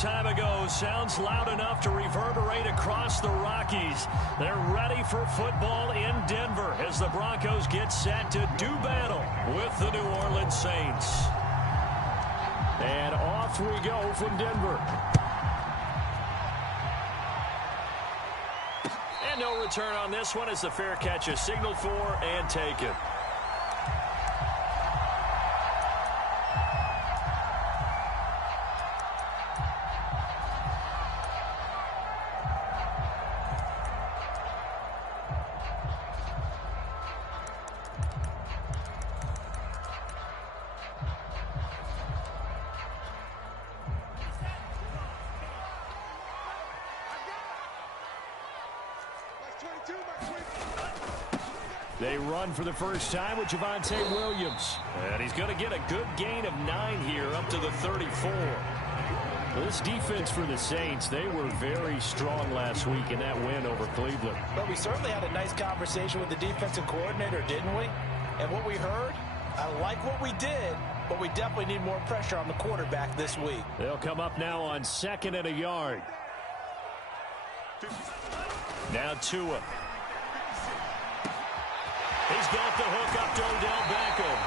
time ago sounds loud enough to reverberate across the Rockies. They're ready for football in Denver as the Broncos get set to do battle with the New Orleans Saints. And off we go from Denver. And no return on this one as the fair catch is signaled for and taken. They run for the first time with Javonte Williams. And he's going to get a good gain of 9 here up to the 34. This defense for the Saints, they were very strong last week in that win over Cleveland. But we certainly had a nice conversation with the defensive coordinator, didn't we? And what we heard, I like what we did, but we definitely need more pressure on the quarterback this week. They'll come up now on 2nd and a yard. Now Tua. He's got the hook up to Odell Beckham.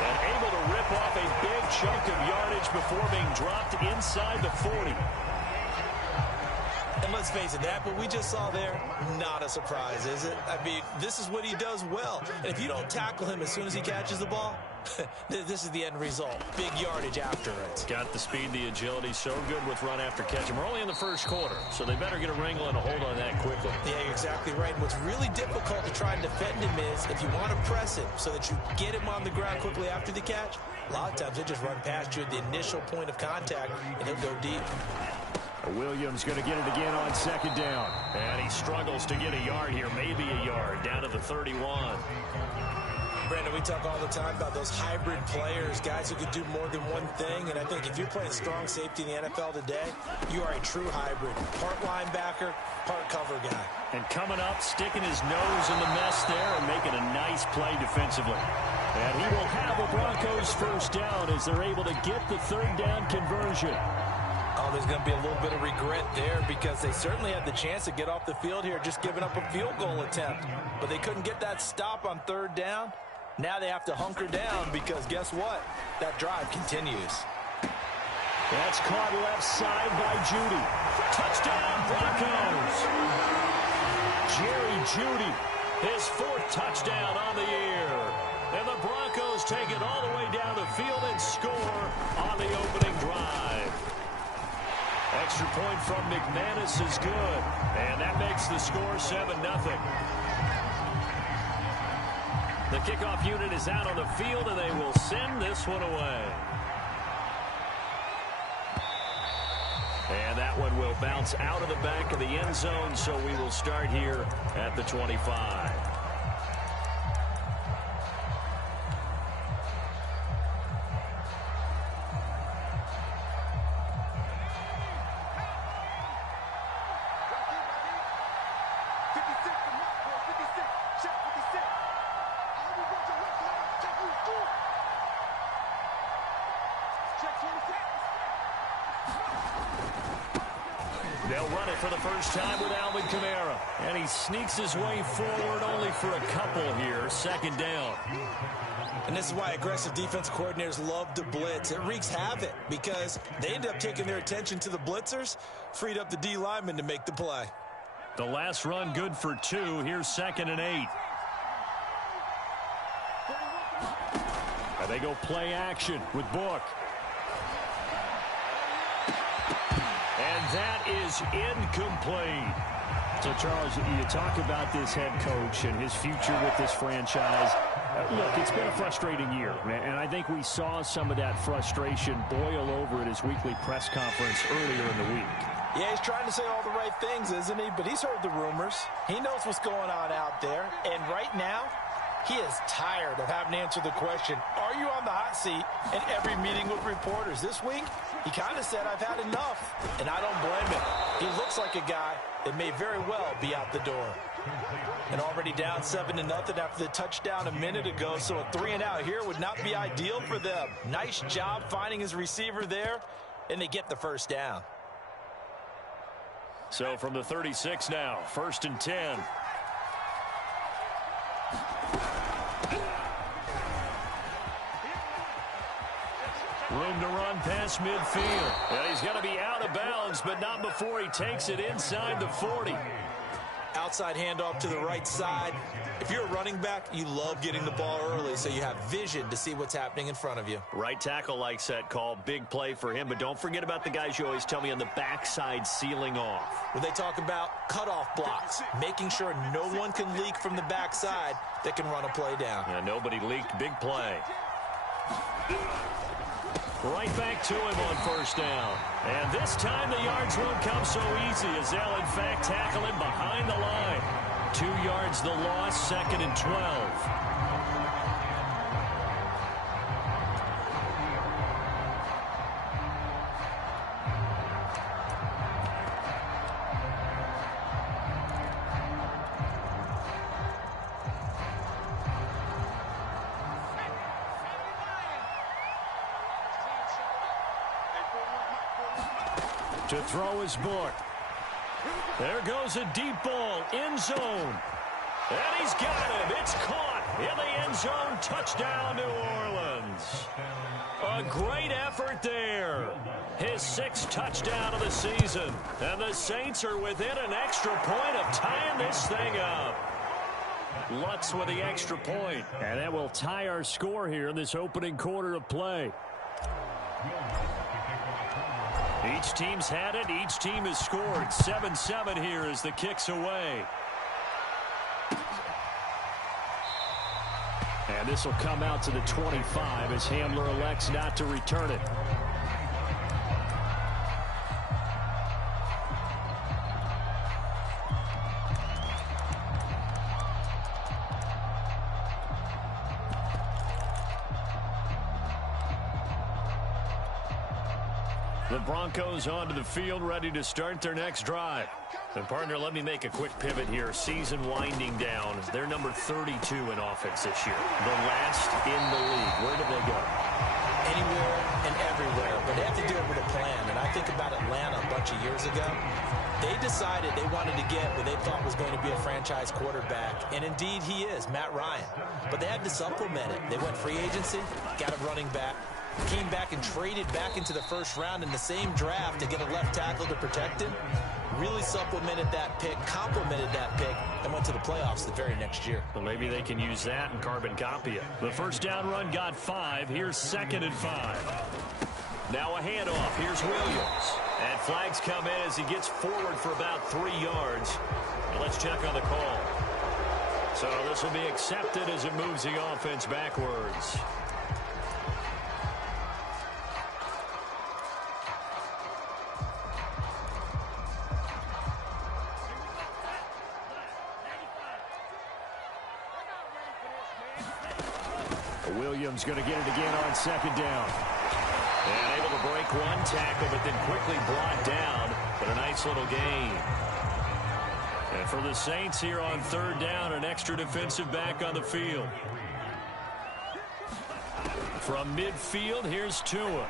And able to rip off a big chunk of yardage before being dropped inside the 40. And let's face it, that what we just saw there, not a surprise, is it? I mean, this is what he does well. And if you don't tackle him as soon as he catches the ball, this is the end result. Big yardage after it. Got the speed, the agility, so good with run after catch. And we're only in the first quarter, so they better get a wrangle and a hold on that quickly. Yeah, you're exactly right. And what's really difficult to try and defend him is if you want to press him so that you get him on the ground quickly after the catch, a lot of times they just run past you at the initial point of contact, and he'll go deep. Williams going to get it again on 2nd down. And he struggles to get a yard here, maybe a yard, down to the 31. Brandon, we talk all the time about those hybrid players, guys who could do more than one thing. And I think if you're playing strong safety in the NFL today, you are a true hybrid. Part linebacker, part cover guy. And coming up, sticking his nose in the mess there and making a nice play defensively. And he will have the Broncos first down as they're able to get the 3rd down conversion. Oh, there's going to be a little bit of regret there because they certainly had the chance to get off the field here, just giving up a field goal attempt. But they couldn't get that stop on 3rd down. Now they have to hunker down because guess what? That drive continues. That's caught left side by Jeudy. Touchdown, Broncos. Jerry Jeudy, his 4th touchdown on the year. And the Broncos take it all the way down the field and score on the opening drive. Extra point from McManus is good. And that makes the score 7-0. The kickoff unit is out on the field, and they will send this one away. And that one will bounce out of the back of the end zone, so we will start here at the 25. They'll run it for the first time with Alvin Kamara. And he sneaks his way forward only for a couple here. 2nd down. And this is why aggressive defense coordinators love to blitz. It wreaks havoc because they end up taking their attention to the blitzers, freed up the D lineman to make the play. The last run good for 2. Here's 2nd and 8. And they go play action with Book. And that is incomplete. So, Charles, you talk about this head coach and his future with this franchise. Look, it's been a frustrating year, and I think we saw some of that frustration boil over at his weekly press conference earlier in the week. Yeah, he's trying to say all the right things, isn't he? But he's heard the rumors. He knows what's going on out there. And right now, he is tired of having to answer the question, are you on the hot seat in every meeting with reporters? This week, he kind of said, I've had enough. And I don't blame him. He looks like a guy that may very well be out the door. And already down 7-0 after the touchdown a minute ago. So a 3-and-out here would not be ideal for them. Nice job finding his receiver there. And they get the first down. So from the 36 now, 1st and 10. Room to run past midfield. And he's going to be out of bounds, but not before he takes it inside the 40. Outside handoff to the right side. If you're a running back, you love getting the ball early so you have vision to see what's happening in front of you. Right tackle likes that call. Big play for him. But don't forget about the guys you always tell me on the backside sealing off. When they talk about cutoff blocks, making sure no one can leak from the backside that can run a play down. Yeah, nobody leaked. Big play. Right back to him on 1st down. And this time the yards won't come so easy as they'll, in fact, tackle him behind the line. 2 yards the loss, 2nd and 12. To throw his book. There goes a deep ball, end zone. And he's got him. It's caught in the end zone. Touchdown, New Orleans. A great effort there. His 6th touchdown of the season. And the Saints are within an extra point of tying this thing up. Lutz with the extra point. And that will tie our score here in this opening quarter of play. Each team's had it. Each team has scored. 7-7 here as the kick's away. And this will come out to the 25 as Hamler elects not to return it. The Broncos onto the field, ready to start their next drive. And, partner, let me make a quick pivot here. Season winding down. They're number 32 in offense this year. The last in the league. Where do they go? Anywhere and everywhere, but they have to do it with a plan. And I think about Atlanta a bunch of years ago. They decided they wanted to get what they thought was going to be a franchise quarterback, and indeed he is, Matt Ryan. But they had to supplement it. They went free agency, got a running back, came back and traded back into the 1st round in the same draft to get a left tackle to protect him. Really supplemented that pick, complemented that pick, and went to the playoffs the very next year. Well, maybe they can use that and carbon copy it. The 1st down run got 5. Here's 2nd and 5. Now a handoff. Here's Williams. And flags come in as he gets forward for about 3 yards. And let's check on the call. So this will be accepted as it moves the offense backwards. Williams going to get it again on 2nd down. And able to break one tackle, but then quickly brought down. But a nice little gain. And for the Saints here on 3rd down, an extra defensive back on the field. From midfield, here's Tua.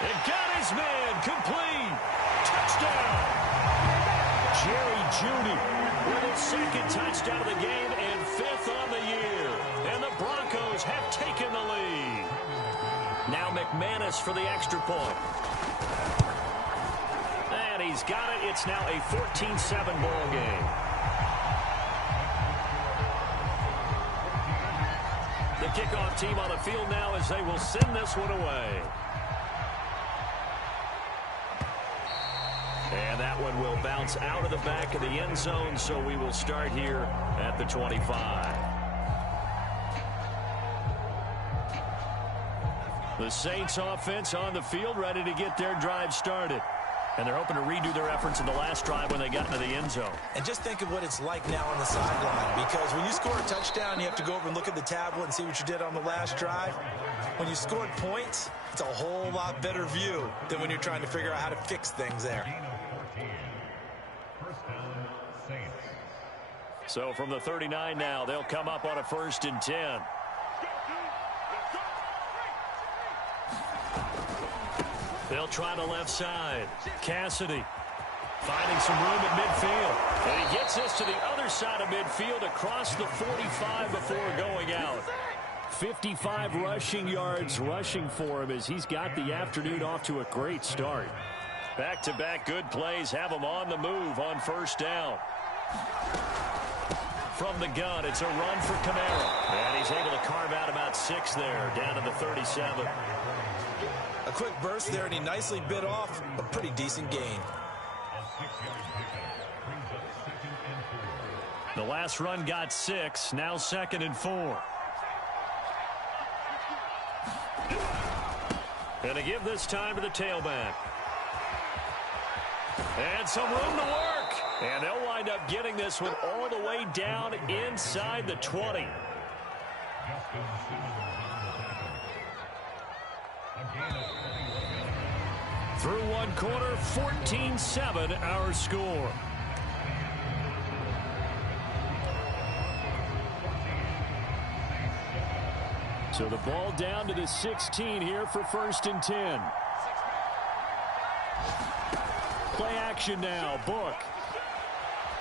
And got his man, complete. Touchdown. Jerry Jeudy with his 2nd touchdown of the game and 5th on the year. And the Broncos have taken the lead. Now McManus for the extra point. And he's got it. It's now a 14-7 ball game. The kickoff team on the field now as they will send this one away. And that one will bounce out of the back of the end zone, so we will start here at the 25. The Saints offense on the field, ready to get their drive started. And they're hoping to redo their efforts in the last drive when they got into the end zone. And just think of what it's like now on the sideline, because when you score a touchdown, you have to go over and look at the tablet and see what you did on the last drive. When you scored points, it's a whole lot better view than when you're trying to figure out how to fix things there. So from the 39 now, they'll come up on a 1st and 10. They'll try the left side. Cassidy finding some room at midfield. And he gets this to the other side of midfield across the 45 before going out. 55 rushing yards rushing for him as he's got the afternoon off to a great start. Back-to-back good plays have him on the move on first down. From the gun, it's a run for Kamara. And he's able to carve out about 6 there, down to the 37. A quick burst there, and he nicely bit off a pretty decent gain. The last run got 6, now 2nd and 4. Going to give this time to the tailback. And some room to work. And they'll wind up getting this one all the way down inside the 20. Through one quarter, 14-7 our score. So the ball down to the 16 here for 1st and 10. Play action now. Book.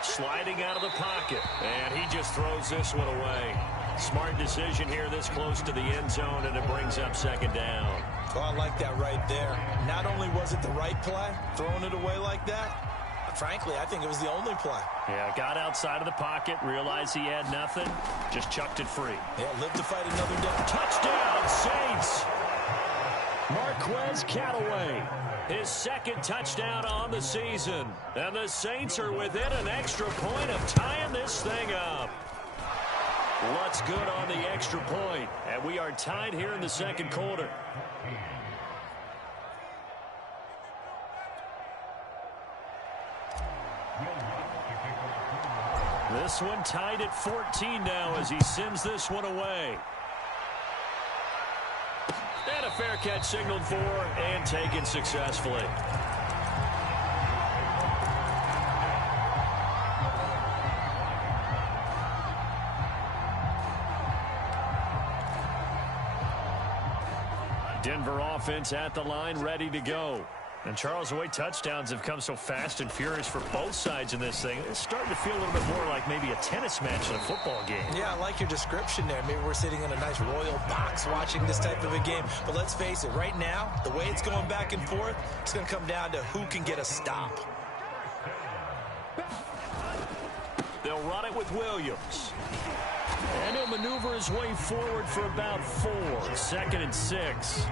Sliding out of the pocket. And he just throws this one away. Smart decision here this close to the end zone, and it brings up 2nd down. Oh, I like that right there. Not only was it the right play, throwing it away like that, but frankly, I think it was the only play. Yeah, got outside of the pocket, realized he had nothing, just chucked it free. Yeah, lived to fight another day. Touchdown, Saints! Marquez Callaway, his 2nd touchdown on the season. And the Saints are within an extra point of tying this thing up. What's good on the extra point? And we are tied here in the 2nd quarter. This one tied at 14 now as he sends this one away. And a fair catch signaled for and taken successfully. Denver offense at the line, ready to go. And Charles, the way touchdowns have come so fast and furious for both sides in this thing, it's starting to feel a little bit more like maybe a tennis match than a football game. Yeah, I like your description there. Maybe we're sitting in a nice royal box watching this type of a game. But let's face it, right now, the way it's going back and forth, it's going to come down to who can get a stop. They'll run it with Williams. And he'll maneuver his way forward for about 4. 2nd and 6.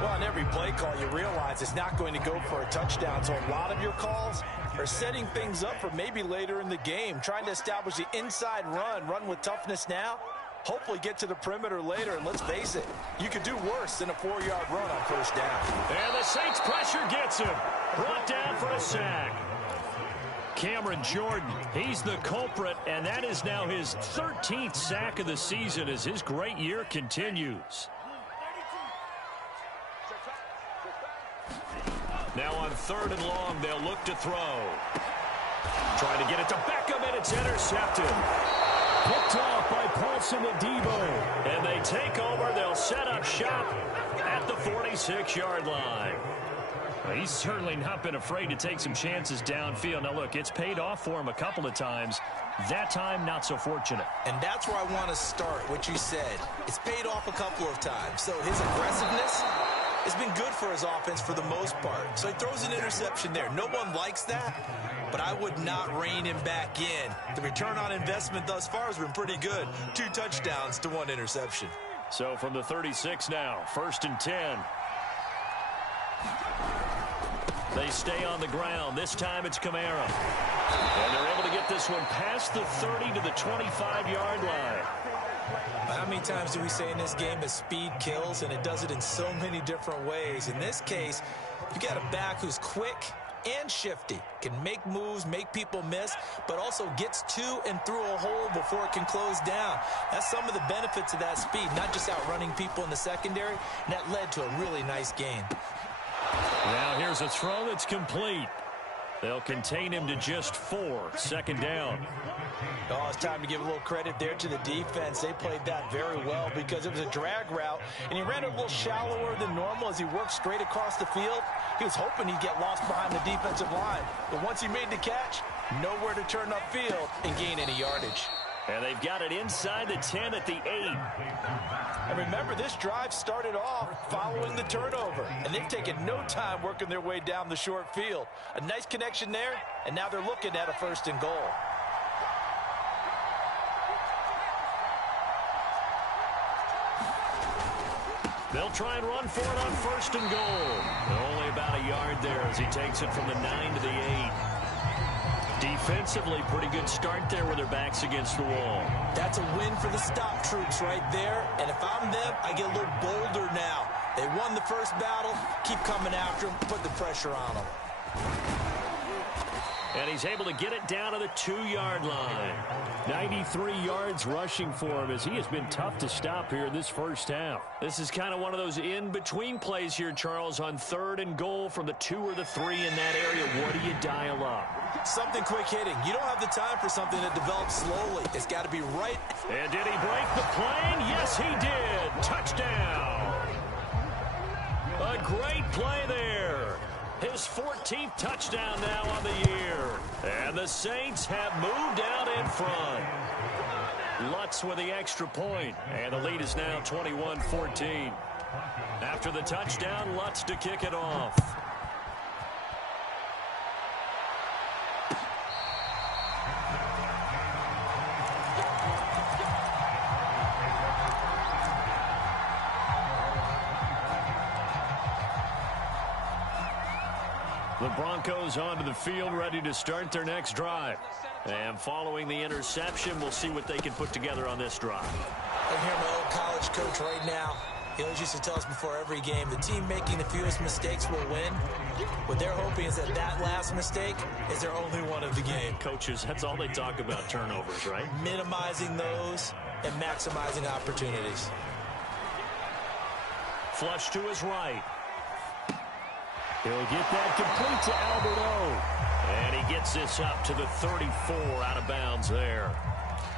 Well, on every play call, you realize it's not going to go for a touchdown. So a lot of your calls are setting things up for maybe later in the game, trying to establish the inside run with toughness now, hopefully get to the perimeter later. And let's face it, you could do worse than a 4-yard run on first down. And the Saints pressure gets him. Brought down for a sack. Cameron Jordan, he's the culprit, and that is now his 13th sack of the season as his great year continues. Now on 3rd and long, they'll look to throw. Trying to get it to Beckham, and it's intercepted. Picked off by Paulson Adebo. And they take over. They'll set up shop at the 46-yard line. Well, he's certainly not been afraid to take some chances downfield. Now, look, it's paid off for him a couple of times. That time, not so fortunate. And that's where I want to start, what you said. It's paid off a couple of times. So his aggressiveness has been good for his offense for the most part. So he throws an interception there. No one likes that, but I would not rein him back in. The return on investment thus far has been pretty good. 2 touchdowns to 1 interception. So from the 36 now, 1st and 10. They stay on the ground. This time it's Kamara. And they're able to get this one past the 30 to the 25-yard line. How many times do we say in this game that speed kills, and it does it in so many different ways? In this case, you got a back who's quick and shifty, can make moves, make people miss, but also gets to and through a hole before it can close down. That's some of the benefits of that speed, not just outrunning people in the secondary, and that led to a really nice gain. Now here's a throw that's complete. They'll contain him to just 4. Second down. Oh, it's time to give a little credit there to the defense. They played that very well because it was a drag route, and he ran it a little shallower than normal as he worked straight across the field. He was hoping he'd get lost behind the defensive line, but once he made the catch, nowhere to turn upfield and gain any yardage. And they've got it inside the 10 at the 8. And remember, this drive started off following the turnover, and they've taken no time working their way down the short field. A nice connection there, and now they're looking at a 1st and goal. They'll try and run for it on 1st and goal. And only about a yard there as he takes it from the 9 to the 8. Defensively, pretty good start there with their backs against the wall. That's a win for the stop troops right there. And if I'm them, I get a little bolder now. They won the first battle. Keep coming after them. Put the pressure on them. And he's able to get it down to the 2-yard line. 93 yards rushing for him as he has been tough to stop here in this first half. This is kind of one of those in-between plays here, Charles, on 3rd and goal from the 2 or the 3 in that area. What do you dial up? Something quick hitting. You don't have the time for something that develops slowly. It's got to be right. And did he break the plane? Yes, he did. Touchdown. A great play there. His 14th touchdown now on the year. And the Saints have moved out in front. Lutz with the extra point. And the lead is now 21-14. After the touchdown, Lutz to kick it off. The Broncos onto the field, ready to start their next drive. And following the interception, we'll see what they can put together on this drive. I hear my old college coach right now. He always used to tell us before every game, the team making the fewest mistakes will win. What they're hoping is that that last mistake is their only one of the game. Coaches, that's all they talk about, turnovers, right? Minimizing those and maximizing opportunities. Flush to his right. He'll get that complete to Albert O. And he gets this up to the 34 out of bounds there.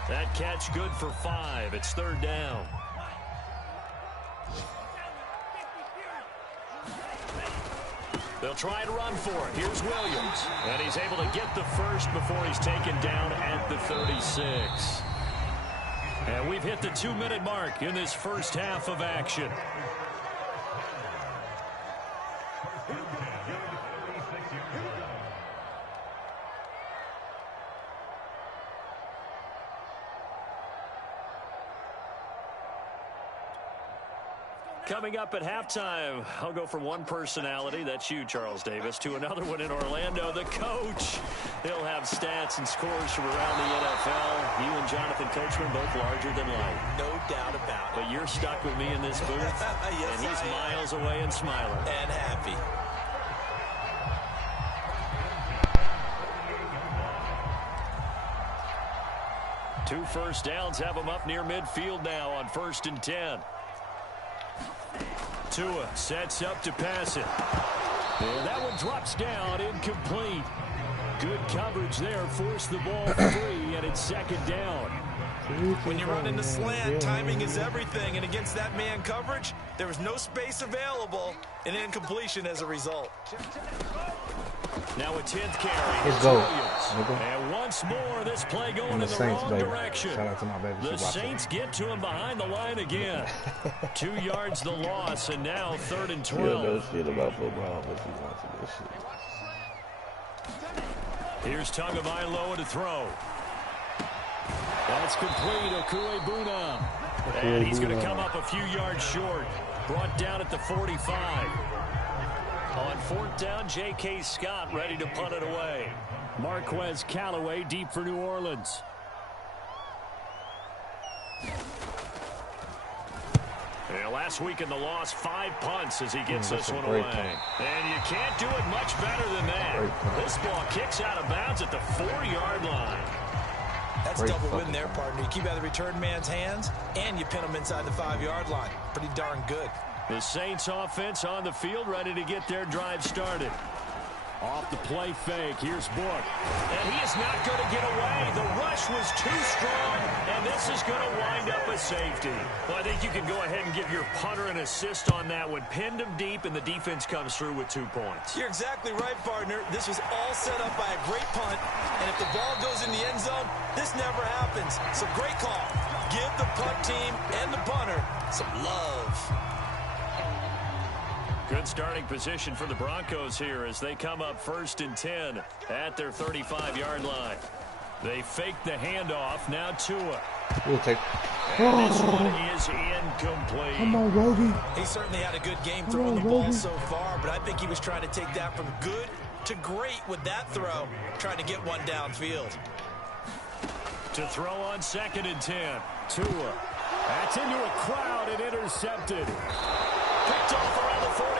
That catch good for 5. It's 3rd down. They'll try and run for it. Here's Williams. And he's able to get the first before he's taken down at the 36. And we've hit the 2-minute mark in this first half of action. Coming up at halftime, I'll go from one personality, that's you, Charles Davis, to another one in Orlando, the coach. He'll have stats and scores from around the NFL. You and Jonathan Coachman both larger than life. No doubt about it. But you're stuck with me in this booth, yes, and he's miles away and smiling. And happy. Two first downs have him up near midfield now on 1st and 10. Tua sets up to pass it. And that one drops down, incomplete. Good coverage there, forced the ball free, and it's 2nd down. When you run in the slant, timing is everything, and against that man coverage, there was no space available, and incompletion as a result. Now a 10th carry. Let's go. And once more, this play going in the Saints, wrong baby. direction. Shout out to my baby. The Saints get to him behind the line again. 2 yards the loss, and now 3rd and 12. You don't know shit about football, but you watching this shit. Here's Tagovailoa to throw. That's complete. Okuegbuna. And he's going to come up a few yards short. Brought down at the 45. On 4th down, J.K. Scott ready to punt it away. Marquez Callaway deep for New Orleans. Yeah, last week in the loss, 5 punts as he gets this one away. And you can't do it much better than that. This ball kicks out of bounds at the 4-yard line. That's double win there, partner. You keep out of the return man's hands, and you pin him inside the 5-yard line. Pretty darn good. The Saints offense on the field ready to get their drive started. Off the play fake, here's Book. And he is not going to get away. The rush was too strong, and this is going to wind up a safety. Well, I think you can go ahead and give your punter an assist on that one. Pinned him deep, and the defense comes through with 2 points. You're exactly right, partner. This was all set up by a great punt, and if the ball goes in the end zone, this never happens. So great call. Give the punt team and the punter some love. Good starting position for the Broncos here as they come up 1st and 10 at their 35-yard line. They fake the handoff. Now Tua. We'll take. And this one is incomplete. Come on, Roby. He certainly had a good game throwing the ball so far, but I think he was trying to take that from good to great with that throw, trying to get one downfield. To throw on 2nd and 10. Tua. That's into a crowd and intercepted. Picked off around the 41.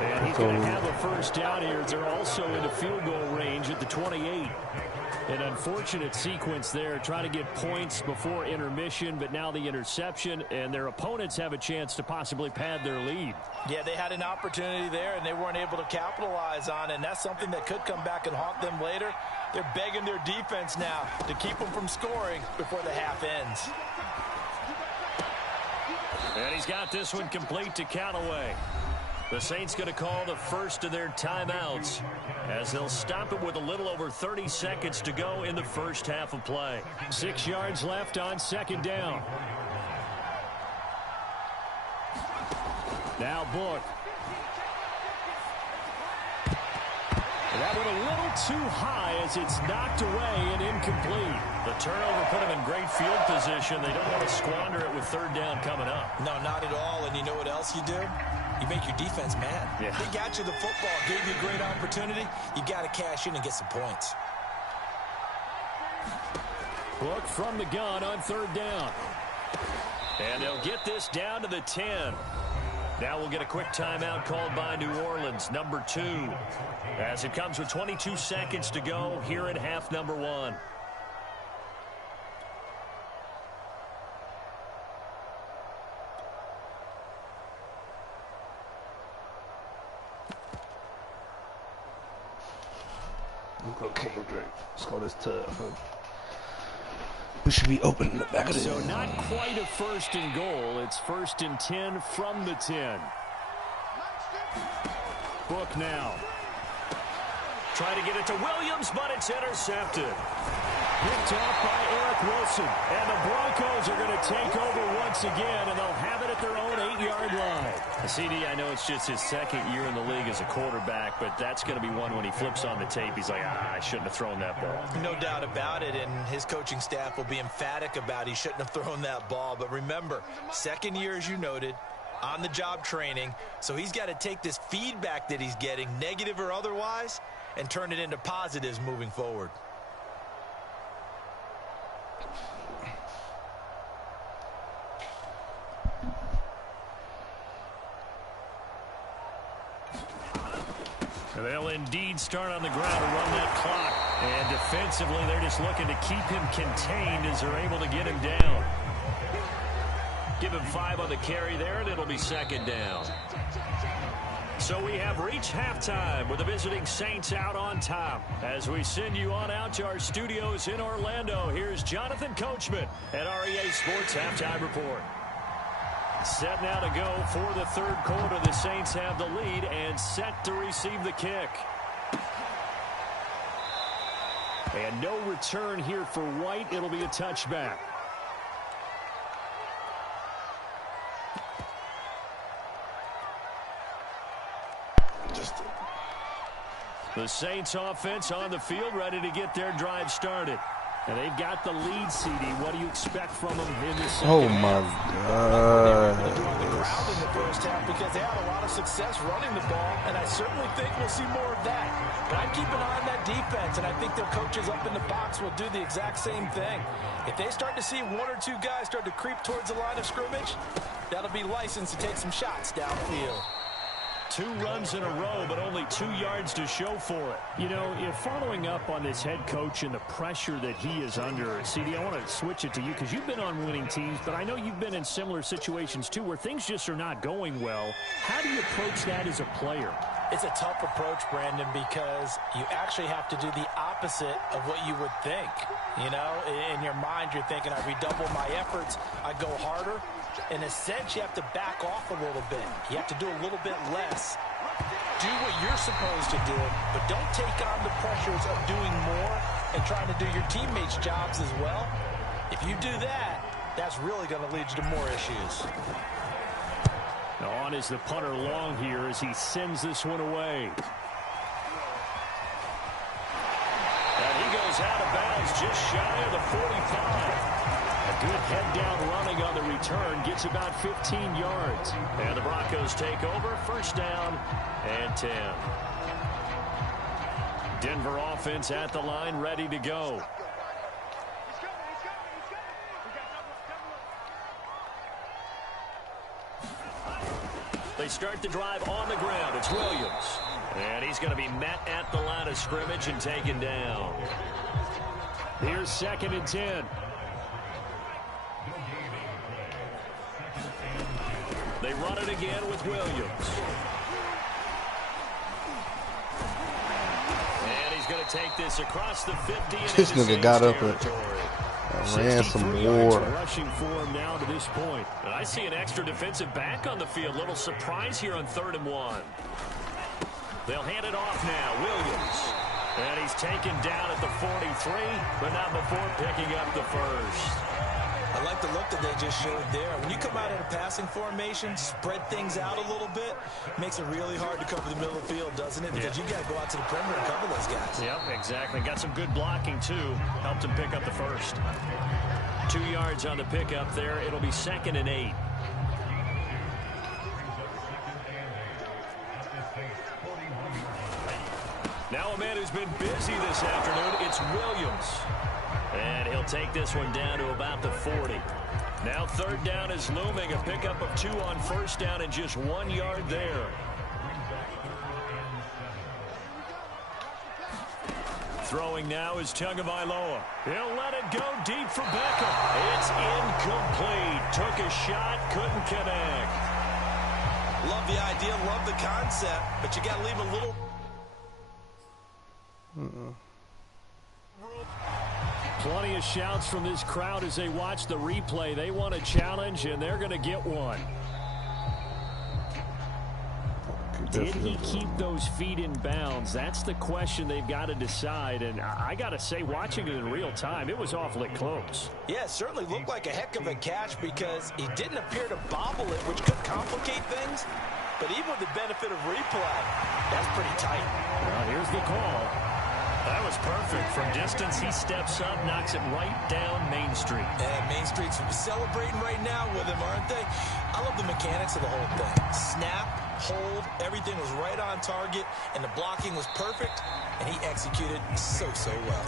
And he's going to have a first down here. They're also into field goal range at the 28. An unfortunate sequence there, trying to get points before intermission, but now the interception, and their opponents have a chance to possibly pad their lead. Yeah, they had an opportunity there, and they weren't able to capitalize on it, and that's something that could come back and haunt them later. They're begging their defense now to keep them from scoring before the half ends. And he's got this one complete to Callaway. The Saints going to call the first of their timeouts as they'll stop it with a little over 30 seconds to go in the first half of play. 6 yards left on 2nd down. Now Book. That one a little too high as it's knocked away and incomplete. The turnover put them in great field position. They don't want to squander it with 3rd down coming up. No, not at all. And you know what else you do? You make your defense mad. Yeah. They got you the football, gave you a great opportunity. You got to cash in and get some points. Book from the gun on 3rd down. And they'll get this down to the 10. Now we'll get a quick timeout called by New Orleans, number 2. As it comes with 22 seconds to go here in half number 1. We'll go couple drink. Let's go this tub. We should be open in the back of the So not quite a 1st and goal. It's 1st and 10 from the 10. Book now. Try to get it to Williams, but it's intercepted. Picked off by Eric Wilson. And the Broncos are going to take over once again, and they'll have it at their own 8-yard line. CD, I know it's just his 2nd year in the league as a quarterback, but that's going to be one when he flips on the tape. He's like, I shouldn't have thrown that ball. No doubt about it, and his coaching staff will be emphatic about he shouldn't have thrown that ball. But remember, 2nd year, as you noted, on-the-job training, so he's got to take this feedback that he's getting, negative or otherwise, and turn it into positives moving forward. They'll indeed start on the ground to run that clock. And defensively, they're just looking to keep him contained as they're able to get him down. Give him 5 on the carry there, and it'll be 2nd down. So we have reached halftime with the visiting Saints out on top. As we send you on out to our studios in Orlando, here's Jonathan Coachman at REA Sports Halftime Report. Set now to go for the 3rd quarter. The Saints have the lead and set to receive the kick. And no return here for White. It'll be a touchback. The Saints offense on the field, ready to get their drive started. And they've got the lead, CD. What do you expect from them in this second Oh, my God. The ground in the first half because they had a lot of success running the ball, and I certainly think we'll see more of that. But I'd keep an eye on that defense, and I think their coaches up in the box will do the exact same thing. If they start to see 1 or 2 guys start to creep towards the line of scrimmage, that'll be licensed to take some shots downfield. 2 runs in a row, but only 2 yards to show for it. You know, if following up on this head coach and the pressure that he is under, CD, I want to switch it to you because you've been on winning teams, but I know you've been in similar situations too where things just are not going well. How do you approach that as a player? It's a tough approach, Brandon, because you actually have to do the opposite of what you would think. You know, in your mind, you're thinking, I redouble my efforts, I go harder. In a sense, you have to back off a little bit. You have to do a little bit less. Do what you're supposed to do, but don't take on the pressures of doing more and trying to do your teammates' jobs as well. If you do that, that's really going to lead you to more issues. Now on is the punter long here as he sends this one away. And he goes out of bounds just shy of the 45. A good head-down running on the return gets about 15 yards. And the Broncos take over, first down and 10. Denver offense at the line, ready to go. They start the drive on the ground. It's Williams. And he's going to be met at the line of scrimmage and taken down. Here's 2nd and 10. They run it again with Williams. And he's going to take this across the 50. And This nigga got up and ran some more. Rushing for him now to this point. And I see an extra defensive back on the field. Little surprise here on 3rd and 1. They'll hand it off now. Williams. And he's taken down at the 43, but not before picking up the first. I like the look that they just showed there. When you come out in a passing formation, spread things out a little bit, makes it really hard to cover the middle of the field, doesn't it? Because you got to go out to the perimeter and cover those guys. Yep, exactly. Got some good blocking, too. Helped him pick up the first. 2 yards on the pickup there. It'll be 2nd and 8. Now a man who's been busy this afternoon, it's Williams. And he'll take this one down to about the 40. Now 3rd down is looming. A pickup of 2 on 1st down and just 1 yard there. Throwing now is Tagovailoa. He'll let it go deep for Beckham. It's incomplete. Took a shot, couldn't connect. Love the idea, love the concept, but you got to leave a little... Plenty of shouts from this crowd as they watch the replay. They want a challenge, and they're going to get one. Did he keep those feet in bounds? That's the question they've got to decide. And I got to say, watching it in real time, it was awfully close. Yeah, it certainly looked like a heck of a catch because he didn't appear to bobble it, which could complicate things. But even with the benefit of replay, that's pretty tight. Well, here's the call. That was perfect. From distance, he steps up, knocks it right down Main Street. And Main Street's celebrating right now with him, aren't they? I love the mechanics of the whole thing. Snap, hold, everything was right on target, and the blocking was perfect, and he executed so well.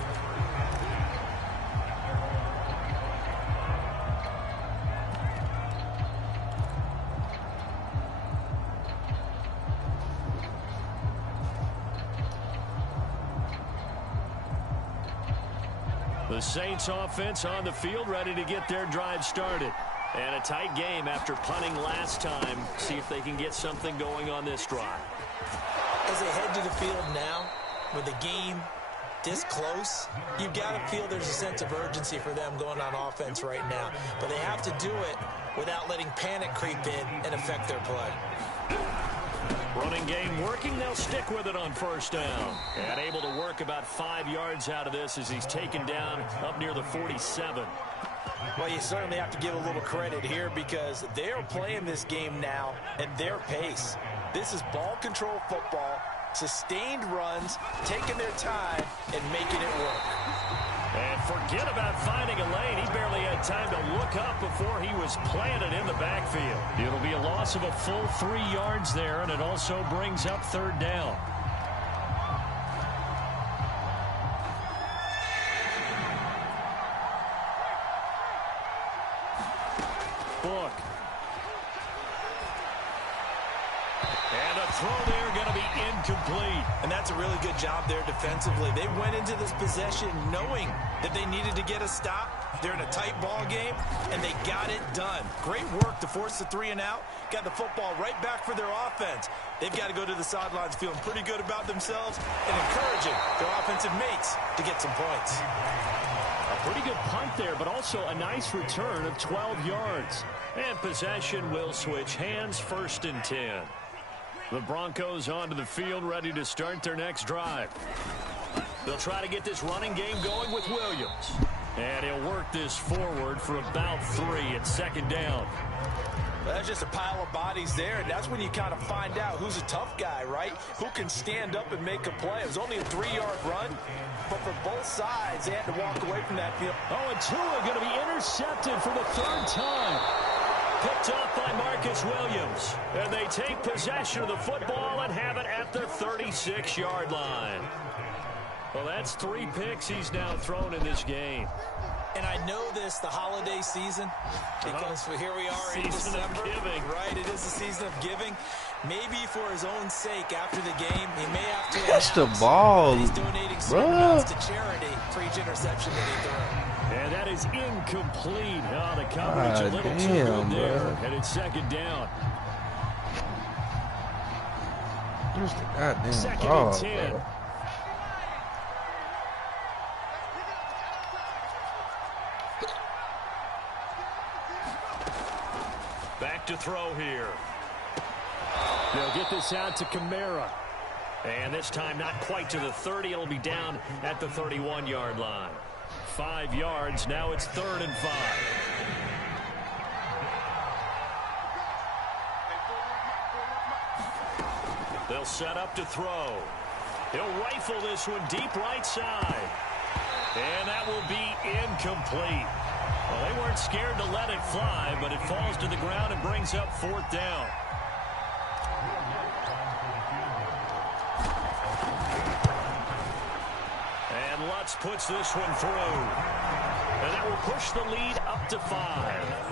The Saints offense on the field, ready to get their drive started. And a tight game after punting last time. See if they can get something going on this drive. As they head to the field now, with the game this close, you've got to feel there's a sense of urgency for them going on offense right now. But they have to do it without letting panic creep in and affect their play. Running game working. They'll stick with it on 1st down. And able to work about 5 yards out of this as he's taken down up near the 47. Well, you certainly have to give a little credit here because they're playing this game now at their pace. This is ball control football, sustained runs, taking their time and making it work. And forget about finding a lane. He barely had time to look up before he was planted in the backfield. It'll be a loss of a full 3 yards there, and it also brings up 3rd down. Book. And a throw there going to be incomplete. And that's a really good job there defensively. They went into this possession knowing that they needed to get a stop. They're in a tight ball game, and they got it done. Great work to force the 3 and out. Got the football right back for their offense. They've got to go to the sidelines feeling pretty good about themselves and encouraging their offensive mates to get some points. A pretty good punt there, but also a nice return of 12 yards. And possession will switch hands, 1st and 10. The Broncos onto the field, ready to start their next drive. They'll try to get this running game going with Williams. And he'll work this forward for about 3 at 2nd down. That's just a pile of bodies there, and that's when you kind of find out who's a tough guy, right? Who can stand up and make a play. It was only a 3-yard run, but for both sides, they had to walk away from that field. Oh, and Tua going to be intercepted for the 3rd time. Picked up by Marcus Williams. And they take possession of the football and have it at the 36-yard line. Well, that's 3 picks he's now thrown in this game. And I know this, the holiday season, because here we are in December. Of giving. Right, it is the season of giving. Maybe for his own sake after the game, he may have to catch the ball, he's donating certain amounts to charity for each interception that he threw. And that is incomplete. Oh, the coverage a little too good there. Bro. And it's 2nd down. Where's the goddamn 2nd ball, and 10. bro? Back to throw here. They'll get this out to Kamara. And this time not quite to the 30. It'll be down at the 31-yard line. 5 yards. Now it's 3rd and 5. They'll set up to throw. He'll rifle this one deep right side. And that will be incomplete. Well, they weren't scared to let it fly, but it falls to the ground and brings up 4th down. And Lutz puts this one through. And that will push the lead up to 5.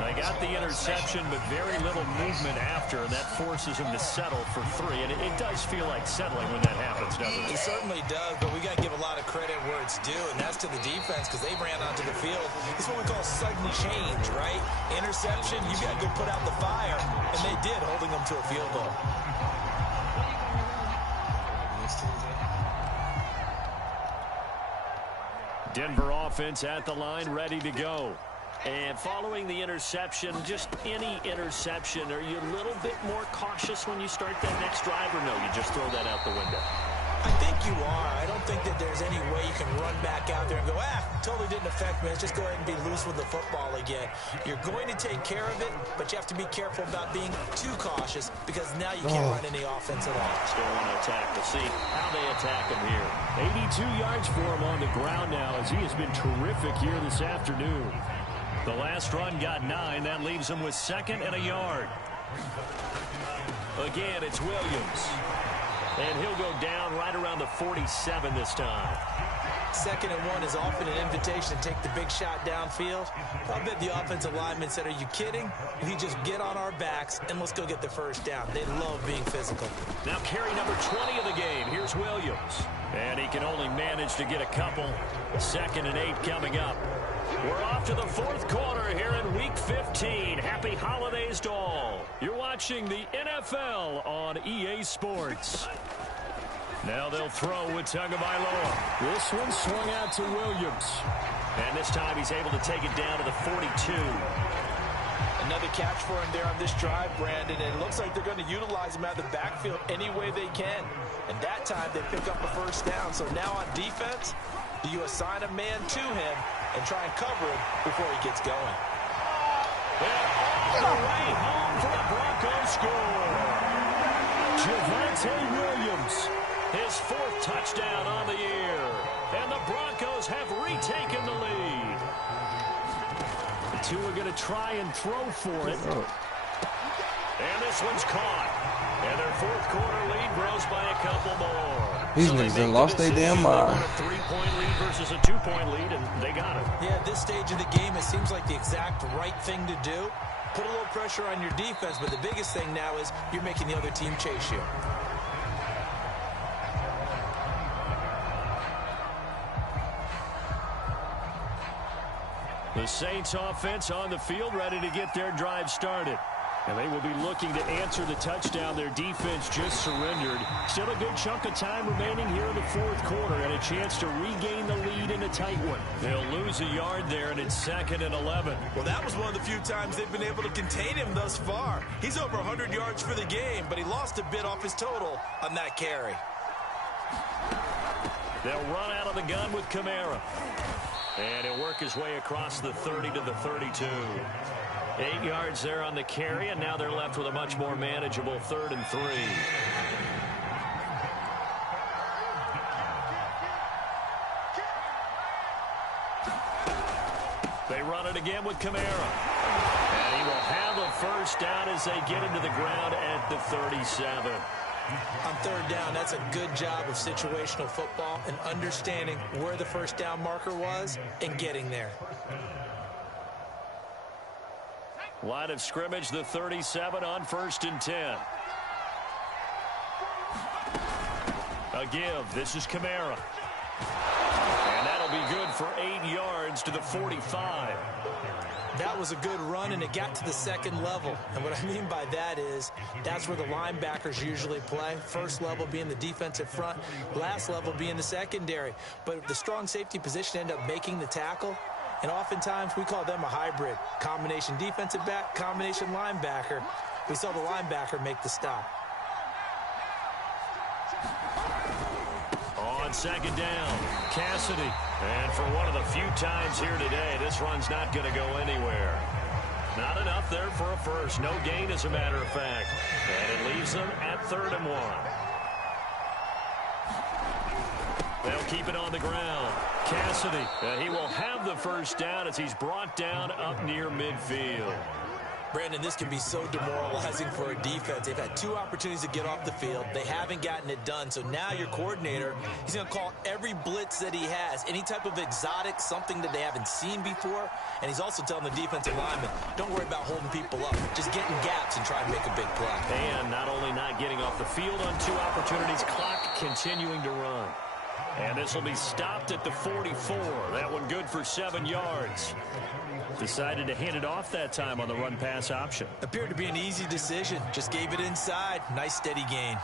They got the interception, but very little movement after, and that forces him to settle for 3. And it does feel like settling when that happens, doesn't it? It certainly does, but we got to give a lot of credit where it's due, and that's to the defense because they ran onto the field. This is what we call sudden change, right? Interception, you got to go put out the fire, and they did, holding them to a field goal. Denver offense at the line, ready to go. And following the interception, just any interception, are you a little bit more cautious when you start that next drive, or no, you just throw that out the window? I think you are. I don't think that there's any way you can run back out there and go, totally didn't affect me. Let's just go ahead and be loose with the football again. You're going to take care of it, but you have to be careful about being too cautious because now you can't run any offense at all. Still want to attack. We'll see how they attack him here. 82 yards for him on the ground now as he has been terrific here this afternoon. The last run got 9. That leaves him with 2nd and a yard. Again, it's Williams. And he'll go down right around the 47 this time. 2nd and 1 is often an invitation to take the big shot downfield. I bet the offensive lineman said, are you kidding? We just get on our backs and let's go get the 1st down. They love being physical. Now carry number 20 of the game. Here's Williams. And he can only manage to get a couple. 2nd and 8 coming up. We're off to the 4th quarter here in Week 15. Happy holidays to all. You're watching the NFL on EA Sports. Now they'll throw with Tagovailoa. This one swung out to Williams. And this time he's able to take it down to the 42. Another catch for him there on this drive, Brandon. And it looks like they're going to utilize him out of the backfield any way they can. And that time they pick up a 1st down. So now on defense, do you assign a man to him and try and cover him before he gets going? And all the way home for the Broncos score. Javonte Williams, his 4th touchdown on the year. And the Broncos have retaken the lead. The two are going to try and throw for it. And this one's caught. And their 4th quarter lead grows by a couple more. These niggas done lost their damn mind. A 3-point lead versus a 2-point lead, and they got it. Yeah, at this stage of the game, it seems like the exact right thing to do. put a little pressure on your defense, but the biggest thing now is you're making the other team chase you. The Saints offense on the field, ready to get their drive started. And they will be looking to answer the touchdown their defense just surrendered. Still a good chunk of time remaining here in the fourth quarter and a chance to regain the lead in a tight one. They'll lose a yard there, and it's 2nd and 11. Well, that was one of the few times they've been able to contain him thus far. He's over 100 yards for the game, but he lost a bit off his total on that carry. They'll run out of the gun with Kamara. And he'll work his way across the 30 to the 32. 8 yards there on the carry, and now they're left with a much more manageable 3rd and 3. They run it again with Kamara. And he will have a first down as they get into the ground at the 37. On 3rd down, that's a good job of situational football and understanding where the first down marker was and getting there. Line of scrimmage, the 37 on 1st and 10. A give. This is Kamara. And that'll be good for 8 yards to the 45. That was a good run, and it got to the 2nd level. And what I mean by that is that's where the linebackers usually play. First level being the defensive front, last level being the secondary. But the strong safety position ended up making the tackle. And oftentimes we call them a hybrid. Combination defensive back, combination linebacker. We saw the linebacker make the stop. On 2nd down, Cassidy. And for one of the few times here today, this run's not going to go anywhere. Not enough there for a first. No gain, as a matter of fact. And it leaves them at 3rd and 1. They'll keep it on the ground. Cassidy, he will have the first down as he's brought down up near midfield. Brandon, this can be so demoralizing for a defense. They've had 2 opportunities to get off the field. They haven't gotten it done. So now your coordinator, he's going to call every blitz that he has, any type of exotic, something that they haven't seen before. And he's also telling the defensive linemen, don't worry about holding people up. Just get in gaps and try and make a big play. And not only not getting off the field on 2 opportunities, clock continuing to run. And this will be stopped at the 44. That one good for 7 yards. Decided to hand it off that time on the run-pass option. Appeared to be an easy decision. Just gave it inside. Nice steady gain.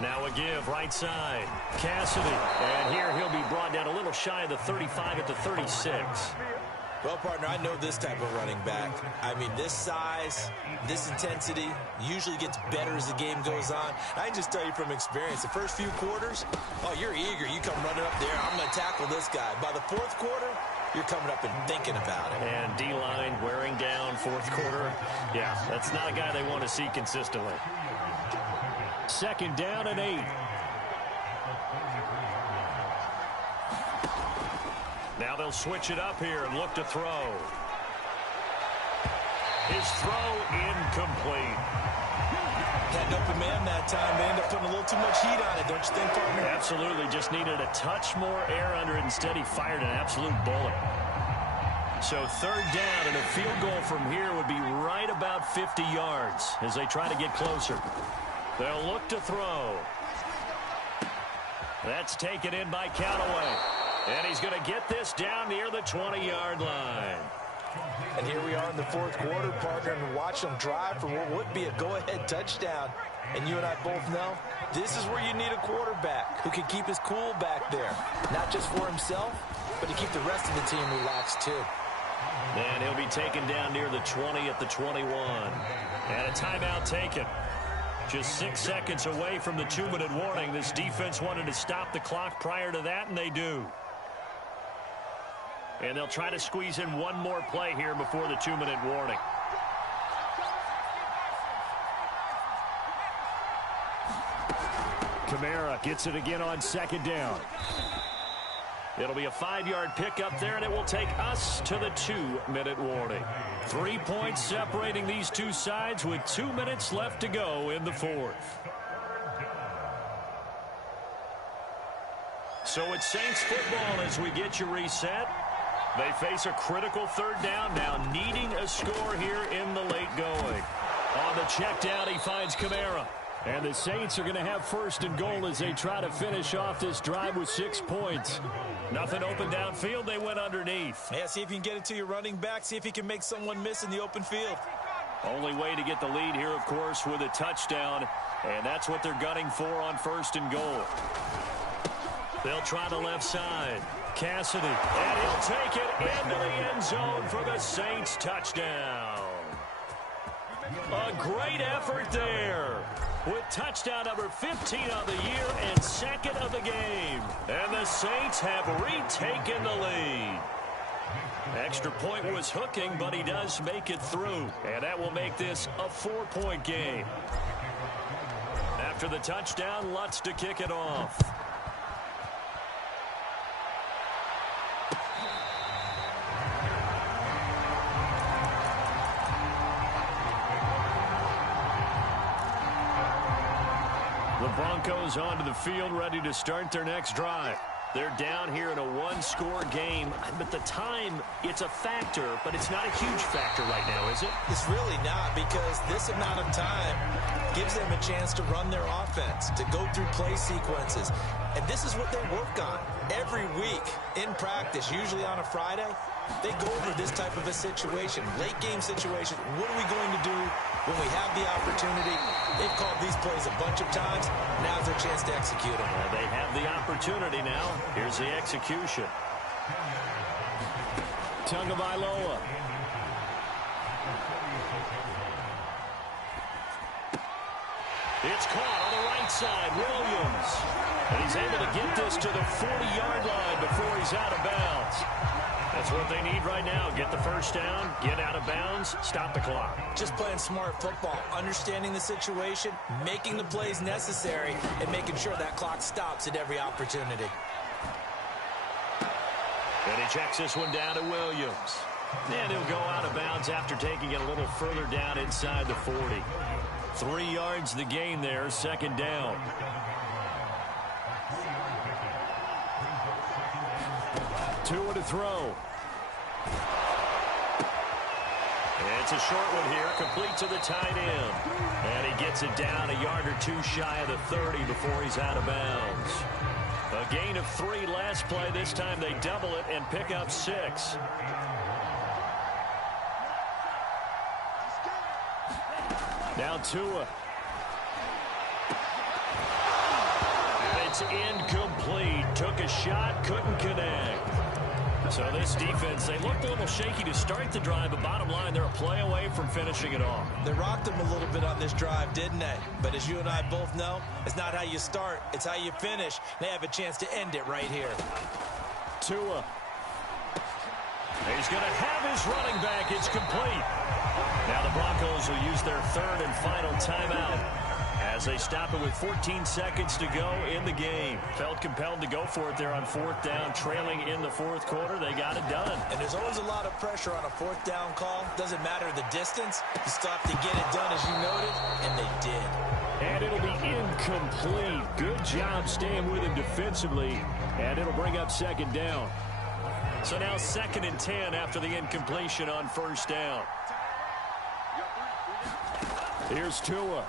Now a give right side. Cassidy. And here he'll be brought down a little shy of the 35 at the 36. Well, partner, I know this type of running back. I mean, this size, this intensity usually gets better as the game goes on. I can just tell you from experience, the first few quarters, oh, you're eager. You come running up there, I'm going to tackle this guy. By the 4th quarter, you're coming up and thinking about it. And D-line wearing down 4th quarter. Yeah, that's not a guy they want to see consistently. 2nd down and 8. Now they'll switch it up here and look to throw. His throw incomplete. Had an open man that time. They ended up putting a little too much heat on it, don't you think, partner? Absolutely. Just needed a touch more air under it. Instead, he fired an absolute bullet. So 3rd down, and a field goal from here would be right about 50 yards as they try to get closer. They'll look to throw. That's taken in by Callaway. And he's going to get this down near the 20-yard line. And here we are in the 4th quarter, partner, and watch them drive for what would be a go-ahead touchdown. And you and I both know this is where you need a quarterback who can keep his cool back there. Not just for himself, but to keep the rest of the team relaxed too. And he'll be taken down near the 20 at the 21. And a timeout taken. Just 6 seconds away from the 2-minute warning. This defense wanted to stop the clock prior to that, and they do. And they'll try to squeeze in one more play here before the 2-minute warning. Kamara gets it again on 2nd down. It'll be a 5-yard pickup there, and it will take us to the 2-minute warning. 3 points separating these two sides with 2 minutes left to go in the 4th. So it's Saints football as we get you reset. They face a critical third down now, needing a score here in the late going. On the check down, he finds Kamara. And the Saints are going to have first and goal as they try to finish off this drive with 6 points. Nothing open downfield. They went underneath. Yeah, see if you can get it to your running back. See if you can make someone miss in the open field. Only way to get the lead here, of course, with a touchdown. And that's what they're gunning for on first and goal. They'll try the left side. Cassidy. And he'll take it into the end zone for the Saints touchdown. A great effort there, with touchdown number 15 on the year and second of the game. And the Saints have retaken the lead. Extra point was hooking, but he does make it through. And that will make this a 4-point game. After the touchdown, Lutz to kick it off. The Broncos onto the field, ready to start their next drive. They're down here in a one-score game, but the time, it's a factor, but it's not a huge factor right now, is it? It's really not, because this amount of time gives them a chance to run their offense, to go through play sequences. And this is what they work on every week in practice, usually on a Friday. They go over this type of a situation, late game situation. What are we going to do when we have the opportunity? They've called these plays a bunch of times. Now's their chance to execute them. Well, they have the opportunity now. Here's the execution. Tagovailoa. It's caught on the right side. Williams. And he's able to get this to the 40-yard line before he's out of bounds. That's what they need right now. Get the first down, get out of bounds, stop the clock. Just playing smart football, understanding the situation, making the plays necessary, and making sure that clock stops at every opportunity. And he checks this one down to Williams. And he'll go out of bounds after taking it a little further down inside the 40. 3 yards the gain there, second down. Tua to throw. It's a short one here, complete to the tight end. And he gets it down a yard or two shy of the 30 before he's out of bounds. A gain of 3 last play. This time they double it and pick up 6. Now Tua. And it's incomplete. Took a shot, couldn't connect. So this defense, they looked a little shaky to start the drive, but bottom line, they're a play away from finishing it off. They rocked them a little bit on this drive, didn't they? But as you and I both know, it's not how you start, it's how you finish. They have a chance to end it right here. Tua. He's going to have his running back. It's complete. Now the Broncos will use their third and final timeout as they stop it with 14 seconds to go in the game. Felt compelled to go for it there on 4th down, trailing in the 4th quarter. They got it done. And there's always a lot of pressure on a 4th down call. Doesn't matter the distance. You stop to get it done, as you noted, and they did. And it'll be incomplete. Good job staying with him defensively, and it'll bring up second down. So now 2nd and 10 after the incompletion on 1st down. Here's Tua.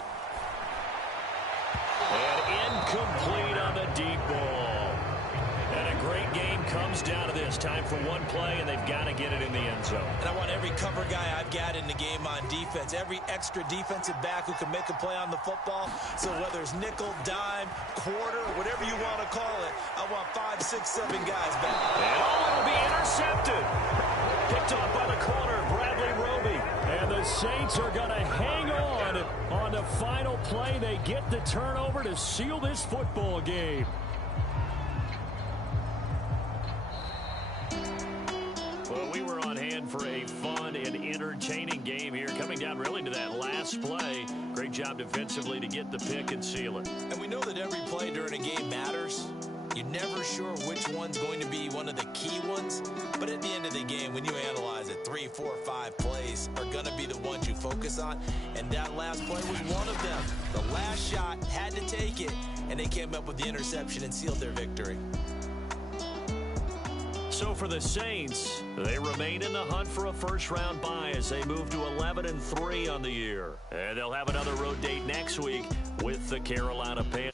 And incomplete on the deep ball. And a great game comes down to this. Time for one play, and they've got to get it in the end zone. And I want every cover guy I've got in the game on defense, every extra defensive back who can make a play on the football. So whether it's nickel, dime, quarter, whatever you want to call it, I want 5, 6, 7 guys back. And it'll be intercepted. Picked off by the corner, Bradley Roby. And the Saints are going to hang on the final play. They get the turnover to seal this football game. Well, we were on hand for a fun and entertaining game here, coming down really to that last play. Great job defensively to get the pick and seal it. And we know that every play during a game matters. You're never sure which one's going to be one of the key ones. But at the end of the game, when you analyze it, 3, 4, 5 plays are going to be the ones you focus on. And that last play was one of them. The last shot had to take it, and they came up with the interception and sealed their victory. So for the Saints, they remain in the hunt for a first-round bye as they move to 11-3 on the year. And they'll have another road date next week with the Carolina Panthers.